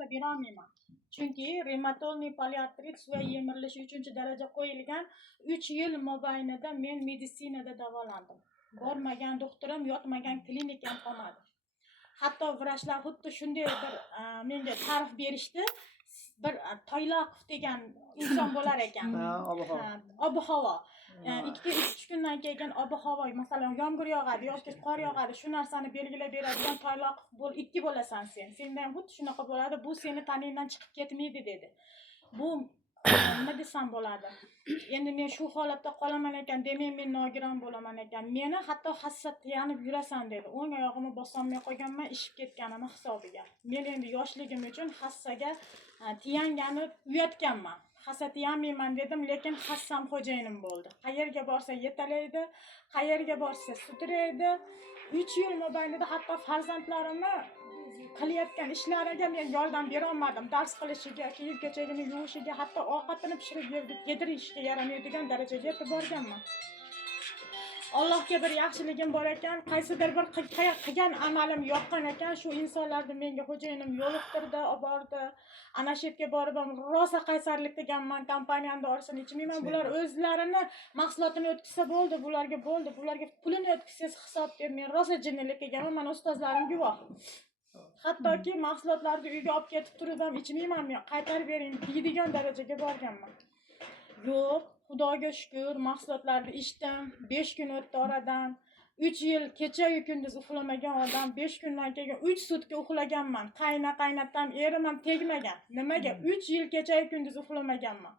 qilib bera olmayman. Chunki revmatolniy poliartrit suyak yemirilishi 3-daraja qo'yilgan 3 yil mobaynida men meditsinada davolandim. Bormagan doktorim, yotmagan klinikam qolmadi. Hatto vrachlar xuddi shunday bir menga ta'rif berishdi. Bir Toyloqov degan inson bo'lar ekan. Ob-havo. 2-3 kundan keyin ob-havo, masalan, yomg'ir yog'adi yoki qor yog'adi, shu narsani belgilab beradigan Toyloqov ikki bo'lasan sen. Senda ham xuddi shunaqa bo'ladi. Bu seni taningdan chiqib ketmaydi dedi. Bu nima desam bo'ladi? Endi men shu holatda qolaman ekan, demak men nogiron bo'laman ekan. Meni hatto hassa yanib yurasan dedi. O'ng oyog'imni bosolmay qo'yganman, ishib ketganim hisobiga. Men endi yoshligim uchun hassaga tiyangani uyatganman. Hassa tiyamayman dedim, lekin hassam xo'jayinim bo'ldi. Qayerga borsa yetalaydi, qayerga borsa sudraydi. 3 yil mobaynida hatto farzandlarimni qilayotgan ishlariga men yordam bera olmadim. Dars qilishiga, kiyim-kechagini yuvishiga, hatto ovqatini pishirib yedirishga yaramaydigan darajaga yetib borganman. Allohga bir yaxshiligim bor ekan, qaysidir bir qilgan amalim yoqqan ekan, shu insonlarni menga xo'jayinim yo'liqtirdi, olib bordi. Ana shu yerga borib ham rosa qaysarlik deganman, kompaniyani dorisini ichmayman. Bular o'zlarini mahsulotini o'tkazsa bo'ldi, bularga pulini o'tkazsangiz hisob deb men rosa jinnilik qilganman. Mana ustozlarim guvoh. Hattoki mahsulotlarni uyga olib ketib turib ham ichmayman men, qaytarib bering deydigan darajaga borganman. Yo'q, Xudoga shukr, mahsulotlarni ichdim. 5 kun o'tdi oradan. 3 yil kecha-yu kunduz uxlamagan odam 5 kundan keyin 3 sutka uxlaganman. Qaynottam erim ham tegmagan. Nimaga? 3 yil kecha-yu kunduz uxlamaganman.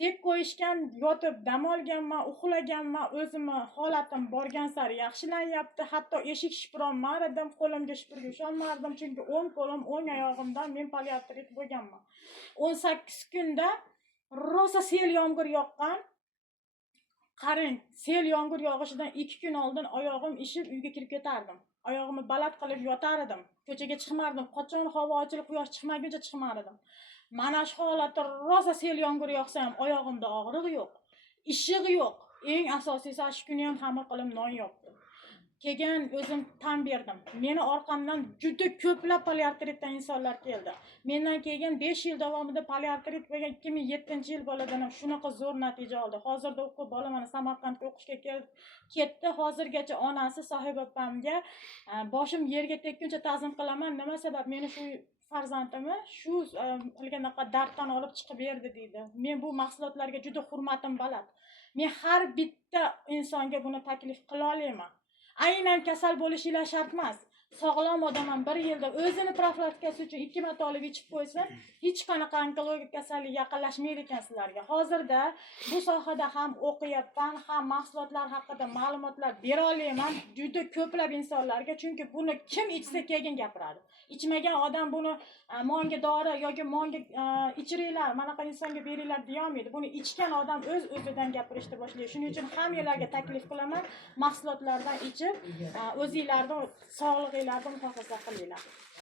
Tek qo'yishgan, yotib dam olganman, uxlaganman, o'zimni holatim borgan sari yaxshilanyapti. Hatto eshik shipirolmar edim, qo'limga shipirga usholmardim, chunki o'ng qo'lim, o'ng oyog'imdan men poliartrit bo'lganman. 18 kunda rosa sel yomg'ir yoqqan. Qarang, sel yomg'ir yog'ishidan 2 kun oldin oyog'im ishib uyga kirib ketardim. Oyog'imni baland qilib yotar edim. Ko'chaga chiqmardim. Qachon havo ochilib quyosh chiqmaguncha chiqmardim. Mana shu holatda rosa sel yomg'ir yoqsa ham oyog'imda og'riq yo'q, ishiq yo'q. Eng asosiysi shu kuni ham xamir qilib non yopdi. Keyin o'zim tan berdim. Meni orqamdan juda ko'plab poliartritdan insonlar keldi. Mendan keyin 5 yil davomida poliartrit bo'lgan 2007-yil boladan ham shunaqa zo'r natija oldi. Hozirda o'qib bolamani Samarqandga o'qishga ketdi. Hozirgacha onasi sohibopamga boshim yerga tekkuncha ta'zim qilaman. Nima sabab? Meni shu farzandimni shu qilganaqa darddan olib chiqib berdi deydi. Men bu mahsulotlarga juda hurmatim baland. Men har bitta insonga buni taklif qila olaman. Aynan kasal bo'lishingiz shart emas. Sog'lom odam ham 1 yilda o'zini profilaktikasi uchun 2 marta olib ichib qo'ysa, hech qanaqa onkologik kasallik yaqinlashmaydi ekan sizlarga. Hozirda bu sohada ham o'qiyapman, ham mahsulotlar haqida ma'lumotlar bera olaman juda ko'plab insonlarga, chunki buni kim ichsa keyin gapiradi. Ichmagan odam buni monga dori yoki monga ichiringlar, manaqa insonga beringlar deya olmaydi. Buni ichgan odam o'z-o'zidan gapirishni boshlaydi. Shuning uchun hammalarga taklif qilaman, mahsulotlardan ichib, o'zingizlarning sog'lig'inglarni muhofaza qilinglar.